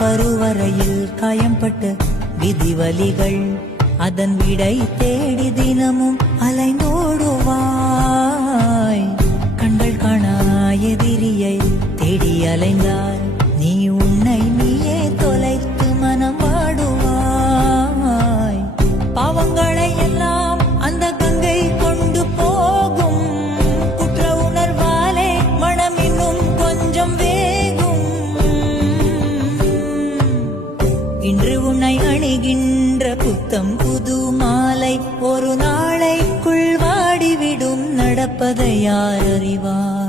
கருவறையில் காயம்பட்ட விதிவலிகள் அதன் விடை தேடி தினமும் அலைந்தோடுவாய். கண்கள் காணா எதிரியை தேடி அலைந்தார், நீ உன்னை நீயே தொலைத்து மனம் வாடுவாய். பாவங்களை எல்லாம் அந்த கங்கை கொண்டு போகும், குற்ற உணர்வாலே மனம் இன்னும் கொஞ்சம் வேகும். இன்று உன்னை அணிகின்ற புத்தம் புது மாலை ஒரு நாளைக்குள் வாடிவிடும், நடப்பதை யார் அறிவார்?